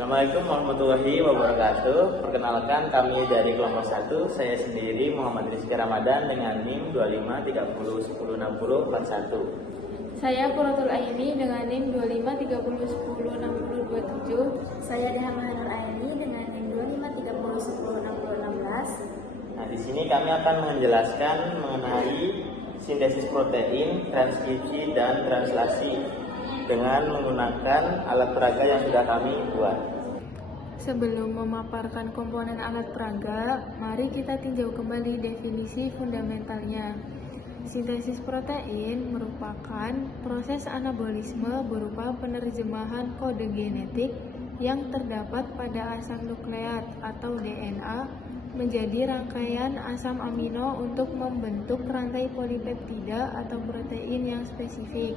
Assalamualaikum warahmatullahi wabarakatuh. Perkenalkan, kami dari kelompok 1. Saya sendiri Muhammad Rizky Ramadan dengan NIM 2530106041. Saya Quratul Aini dengan NIM 2530106027. Saya Dahamahanul Aini dengan NIM 2530106016. Nah, di sini kami akan menjelaskan mengenai sintesis protein, transkripsi, dan translasi dengan menggunakan alat peraga yang sudah kami buat. Sebelum memaparkan komponen alat peraga, mari kita tinjau kembali definisi fundamentalnya. Sintesis protein merupakan proses anabolisme berupa penerjemahan kode genetik yang terdapat pada asam nukleat atau DNA menjadi rangkaian asam amino untuk membentuk rantai polipeptida atau protein yang spesifik.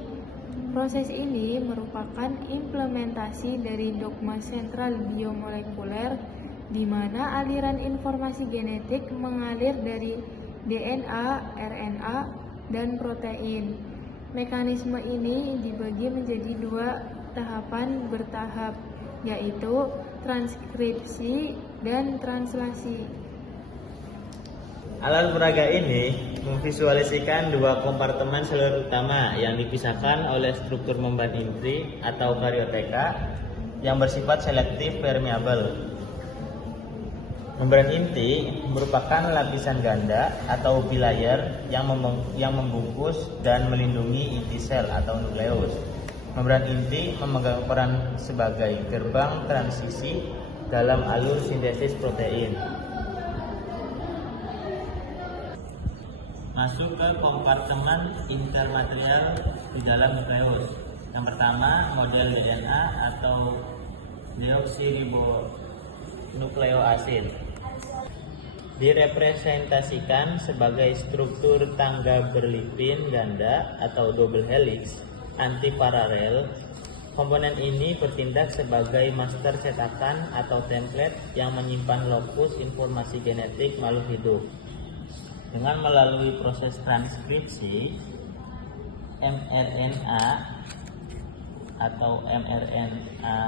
Proses ini merupakan implementasi dari dogma sentral biomolekuler di mana aliran informasi genetik mengalir dari DNA, RNA, dan protein. Mekanisme ini dibagi menjadi dua tahapan bertahap, yaitu transkripsi dan translasi. Alat peraga ini memvisualisikan dua kompartemen selur utama yang dipisahkan oleh struktur membran inti atau karioteka yang bersifat selektif permeabel. Membran inti merupakan lapisan ganda atau bilayer yang membungkus dan melindungi inti sel atau nukleus. Membran inti memegang peran sebagai gerbang transisi dalam alur sintesis protein. Masuk ke kompartemen intermaterial di dalam nukleus. Yang pertama, model DNA atau deoksiribonukleoasid. Direpresentasikan sebagai struktur tangga berlipin ganda atau double helix antiparalel. Komponen ini bertindak sebagai master cetakan atau template yang menyimpan lokus informasi genetik makhluk hidup. Dengan melalui proses transkripsi, mRNA atau mRNA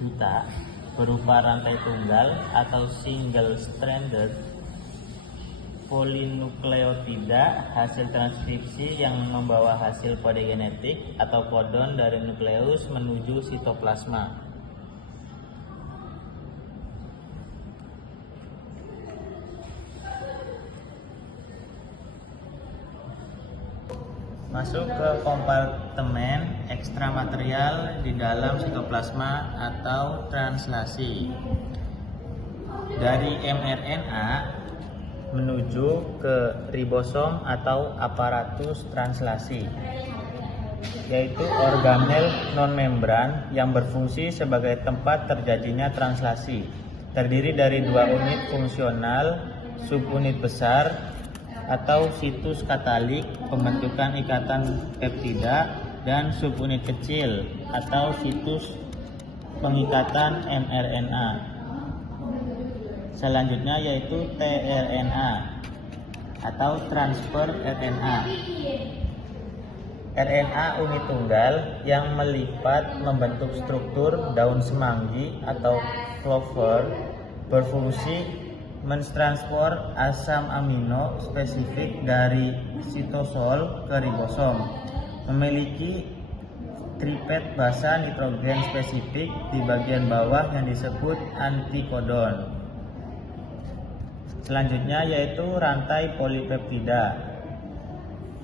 duta berupa rantai tunggal atau single stranded polinukleotida hasil transkripsi yang membawa hasil kode genetik atau kodon dari nukleus menuju sitoplasma. Masuk ke kompartemen ekstramaterial di dalam sitoplasma atau translasi. Dari mRNA menuju ke ribosom atau aparatus translasi, yaitu organel non-membran yang berfungsi sebagai tempat terjadinya translasi. Terdiri dari dua unit fungsional, subunit besar atau situs katalik pembentukan ikatan peptida dan subunit kecil atau situs pengikatan mRNA. Selanjutnya yaitu tRNA atau transfer RNA. RNA unit tunggal yang melipat membentuk struktur daun semanggi atau clover berfungsi mentransfer asam amino spesifik dari sitosol ke ribosom. Memiliki tripet basa nitrogen spesifik di bagian bawah yang disebut antikodon. Selanjutnya yaitu rantai polipeptida,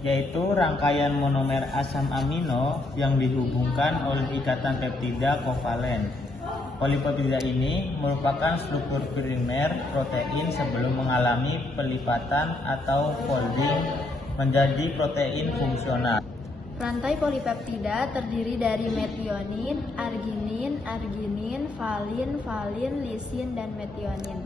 yaitu rangkaian monomer asam amino yang dihubungkan oleh ikatan peptida kovalen. Polipeptida ini merupakan struktur primer protein sebelum mengalami pelipatan atau folding menjadi protein fungsional. Rantai polipeptida terdiri dari metionin, arginin, valin, lisin, dan metionin.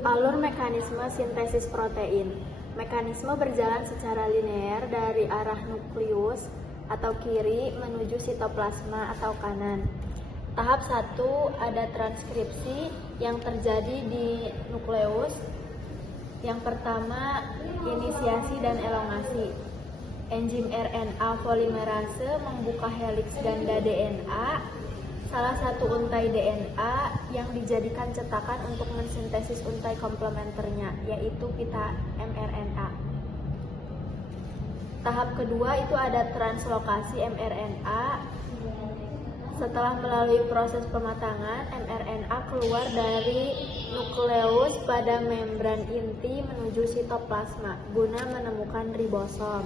Alur mekanisme sintesis protein. Mekanisme berjalan secara linear dari arah nukleus atau kiri menuju sitoplasma atau kanan. Tahap 1 ada transkripsi yang terjadi di nukleus. Yang pertama, inisiasi dan elongasi. Enzim RNA polimerase membuka heliks ganda DNA salah satu untai DNA yang dijadikan cetakan untuk mensintesis untai komplementernya, yaitu pita mRNA. Tahap kedua itu ada translokasi mRNA. Setelah melalui proses pematangan, mRNA keluar dari nukleus pada membran inti menuju sitoplasma guna menemukan ribosom.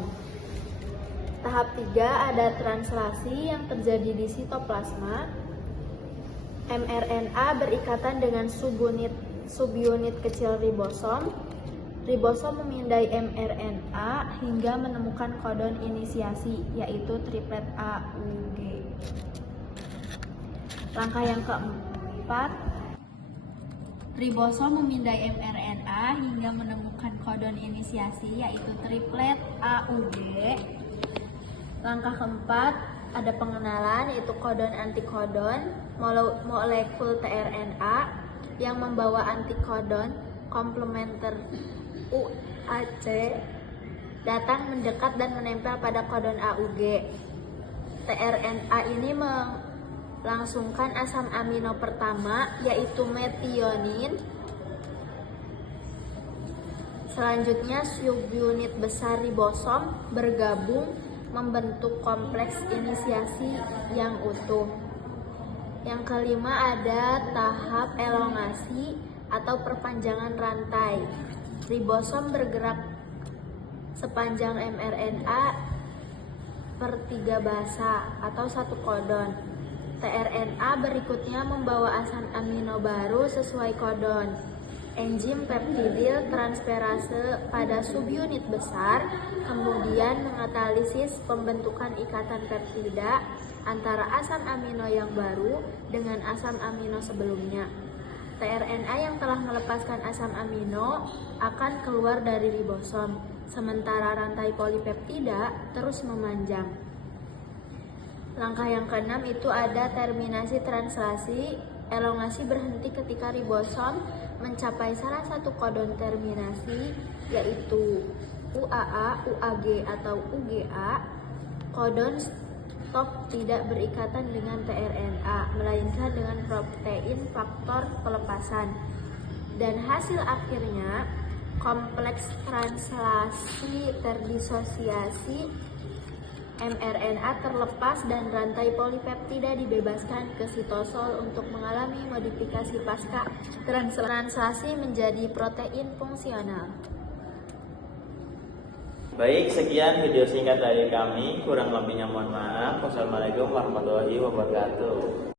Tahap 3 ada translasi yang terjadi di sitoplasma. mRNA berikatan dengan subunit kecil ribosom. Ribosom memindai mRNA hingga menemukan kodon inisiasi, yaitu triplet AUG. Langkah yang keempat, ribosom memindai mRNA hingga menemukan kodon inisiasi, yaitu triplet AUG. Langkah keempat, ada pengenalan, yaitu kodon antikodon molekul tRNA yang membawa antikodon komplementer UAC datang mendekat dan menempel pada kodon AUG. tRNA ini melangsungkan asam amino pertama, yaitu metionin. Selanjutnya subunit besar ribosom bergabung membentuk kompleks inisiasi yang utuh. Yang kelima ada tahap elongasi atau perpanjangan rantai. Ribosom bergerak sepanjang mRNA per 3 basa atau 1 kodon. tRNA berikutnya membawa asam amino baru sesuai kodon. Enzim peptidil transferase pada subunit besar kemudian mengkatalisis pembentukan ikatan peptida antara asam amino yang baru dengan asam amino sebelumnya. tRNA yang telah melepaskan asam amino akan keluar dari ribosom, sementara rantai polipeptida terus memanjang. Langkah yang keenam itu ada terminasi translasi. Elongasi berhenti ketika ribosom mencapai salah satu kodon terminasi, yaitu UAA, UAG, atau UGA. Kodon stop tidak berikatan dengan tRNA, melainkan dengan protein faktor pelepasan. Dan hasil akhirnya, kompleks translasi terdisosiasi, mRNA terlepas dan rantai polipeptida dibebaskan ke sitosol untuk mengalami modifikasi pasca translasi menjadi protein fungsional. Baik, sekian video singkat dari kami. Kurang lebihnya mohon maaf. Wassalamualaikum warahmatullahi wabarakatuh.